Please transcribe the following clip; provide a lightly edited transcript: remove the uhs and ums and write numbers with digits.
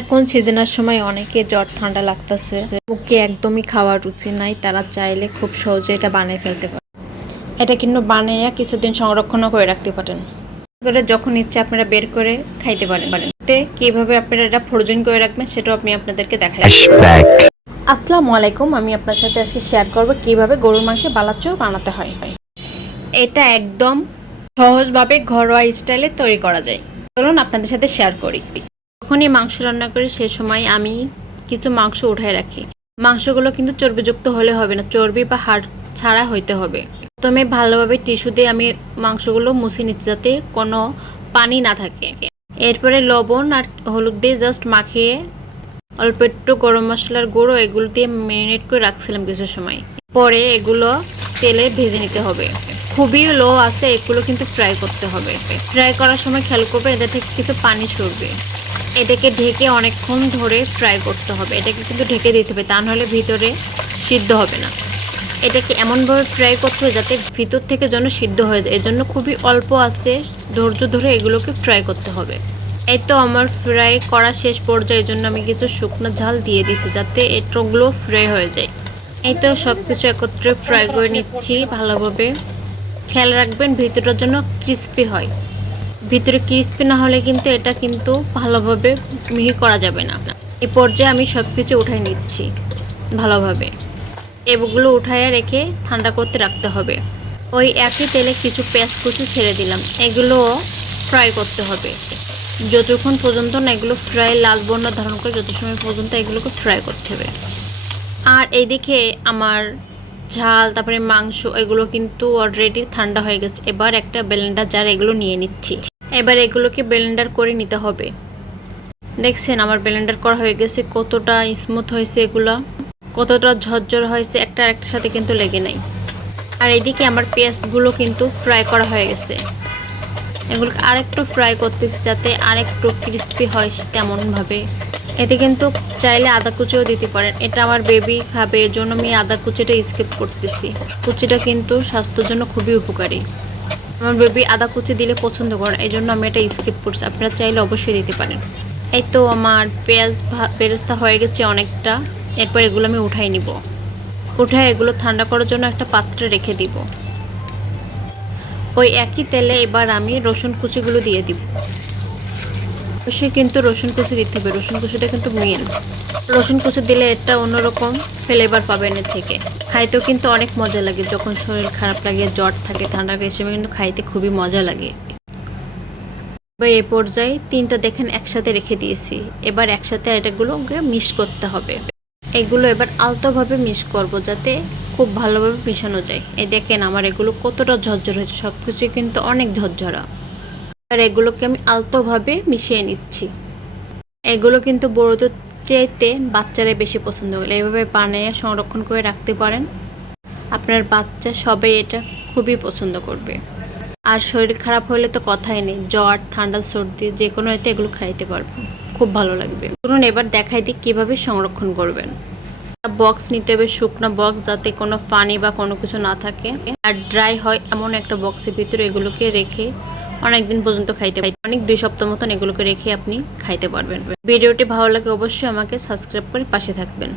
এখন সিজনের সময় অনেকে জ্বর ঠান্ডা লাগতেছে, মুখে একদমই খাওয়ার রুচি নাই, তারা চাইলে খুব সহজে এটা বানিয়ে ফেলতে পারে। এটা কিন্তু বানিয়ে কিছুদিন সংরক্ষণও করে রাখতে পারেন, করে যখন ইচ্ছে আপনারা বের করে খাইতে পারেন। কিভাবে আপনারা এটা ফ্রোজেন করে রাখবেন সেটাও আমি আপনাদেরকে দেখাই। আসসালামু আলাইকুম, আমি আপনার সাথে আজকে শেয়ার করব কিভাবে গরুর মাংসের বালাচুর বানাতে হয়। এটা একদম সহজভাবে ঘরোয়া স্টাইলে তৈরি করা যায়। চলুন আপনাদের সাথে শেয়ার করি। যখনই মাংস রান্না করি সে সময় আমি কিছু মাংস উঠায় রাখি। মাংসগুলো কিন্তু চর্বিযুক্ত হলে হবে না, চর্বি বা হাড় ছাড়া হইতে হবে। প্রথমে ভালোভাবে টিস্যু দিয়ে আমি মাংসগুলো মুছে নিচ্ছি যাতে কোনো পানি না থাকে। এরপরে লবণ আর হলুদ দিয়ে জাস্ট মাখিয়ে অল্প একটু গরম মশলার গুঁড়ো এগুলো দিয়ে ম্যারিনেট করে রাখছিলাম কিছু সময়। পরে এগুলো তেলে ভেজে নিতে হবে, খুবই লো আছে, এগুলো কিন্তু ফ্রাই করতে হবে। ফ্রাই করার সময় খেয়াল করবে এদের থেকে কিছু পানি সরবে। এটাকে ঢেকে অনেকক্ষণ ধরে ফ্রাই করতে হবে, এটাকে কিন্তু ঢেকে দিতে হবে, তা নাহলে ভিতরে সিদ্ধ হবে না। এটাকে এমনভাবে ফ্রাই করতে হবে যাতে ভিতর থেকে যেন সিদ্ধ হয়ে যায়, এজন্য খুবই অল্প আস্তে ধৈর্য ধরে এগুলোকে ফ্রাই করতে হবে। এই তো আমার ফ্রাই করা শেষ পর্যায়ে, জন্য আমি কিছু শুকনো ঝাল দিয়ে দিয়েছি যাতে এগুলো ফ্রাই হয়ে যায়। এই তো সব কিছু একত্রে ফ্রাই করে নিচ্ছি ভালোভাবে। খেয়াল রাখবেন ভিতরটার জন্য ক্রিস্পি হয়, ভিতরে ক্রিস্পি না হলে কিন্তু এটা কিন্তু ভালোভাবে মিহি করা যাবে না। এই পর্যায়ে আমি সব কিছু উঠাই নিচ্ছি ভালোভাবে। এগুলো উঠাইয়া রেখে ঠান্ডা করতে রাখতে হবে। ওই একই তেলে কিছু পেঁয়াজ কুচি ছেড়ে দিলাম, এগুলোও ফ্রাই করতে হবে যতক্ষণ পর্যন্ত না এগুলো ফ্রাই লাল বর্ণ ধারণ করে, যত সময় পর্যন্ত এগুলোকে ফ্রাই করতে হবে। আর এইদিকে আমার ঝাল তারপরে মাংস এগুলো কিন্তু অলরেডি ঠান্ডা হয়ে গেছে। এবার একটা ব্লেন্ডার জার এগুলো নিয়ে নিচ্ছি। এবার এগুলোকে ব্লেন্ডার করে নিতে হবে। দেখছেন আমার ব্লেন্ডার করা হয়ে গেছে, কতটা স্মুথ হয়েছে, এগুলো কতটা ঝরঝর হয়েছে, একটা আরেকটার সাথে কিন্তু লেগে নাই। আর এইদিকে আমার পেঁয়াজগুলো কিন্তু ফ্রাই করা হয়ে গেছে, এগুলোকে আরেকটু ফ্রাই করতেছি যাতে আরেকটু ক্রিস্পি হয় তেমনভাবে। এতে কিন্তু চাইলে আদা কুচিও দিতে পারেন, এটা আমার বেবি খাবে এর জন্য আমি আদা কুচিটা স্কিপ করতেছি। কুচিটা কিন্তু স্বাস্থ্যের জন্য খুবই উপকারী, আমার বেবি আদা কুচি দিলে পছন্দ করেন, এই জন্য আমি এটা স্কিপ করছি, আপনারা চাইলে অবশ্যই দিতে পারেন। এই তো আমার পেঁয়াজ বেরেস্তা হয়ে গেছে অনেকটা। এরপর এগুলো আমি উঠাই নিব, উঠায় এগুলো ঠান্ডা করার জন্য একটা পাত্রে রেখে দিব। ওই একই তেলে এবার আমি রসুন কুচিগুলো দিয়ে দিব। অবশ্যই কিন্তু রসুন কুচি দিতে হবে, রসুন কুচিটা কিন্তু মেন। রসুন কুচি দিলে এটা অন্যরকম ফ্লেভার পাবেন এর থেকে। খাইতেও কিন্তু অনেক মজা লাগে, যখন শরীর খারাপ লাগে, জ্বর থাকে, ঠান্ডা হিসেবে কিন্তু খাইতে খুবই মজা লাগে। এবার এই পর্যায়ে তিনটা দেখেন একসাথে রেখে দিয়েছি, এবার একসাথে এটাগুলোকে মিক্স করতে হবে। এগুলো এবার আলতোভাবে মিক্স করব যাতে খুব ভালোভাবে মিশানো যায়। এই দেখেন আমার এগুলো কতটা ঝরঝর হয়েছে, সব কিছু কিন্তু অনেক ঝরঝরা। আর এগুলোকে আমি আলতোভাবে মিশিয়ে নিচ্ছি। এগুলো কিন্তু বড়দের চাইতে বাচ্চারাই বেশি পছন্দ করে, এইভাবে বানিয়ে সংরক্ষণ করে রাখতে পারেন, আপনার বাচ্চা সবাই এটা খুবই পছন্দ করবে। আর শরীর খারাপ হলে তো কথাই নেই, জ্বর ঠান্ডা সর্দি যে কোনো এতে এগুলো খাইতে পারবেন, খুব ভালো লাগবে। ধরুন এবার দেখাই দিই কীভাবে সংরক্ষণ করবেন। বক্স নিতে হবে, শুকনো বক্স যাতে কোনো পানি বা কোনো কিছু না থাকে আর ড্রাই হয় এমন একটা বক্সের ভিতরে এগুলোকে রেখে অনেকদিন পর্যন্ত খাইতে পারবেন, অনেক 2 সপ্তাহ মতন এগুলোকে রেখে আপনি খাইতে পারবেন। ভিডিওটি ভালো লাগে অবশ্যই আমাকে সাবস্ক্রাইব করে পাশে থাকবেন।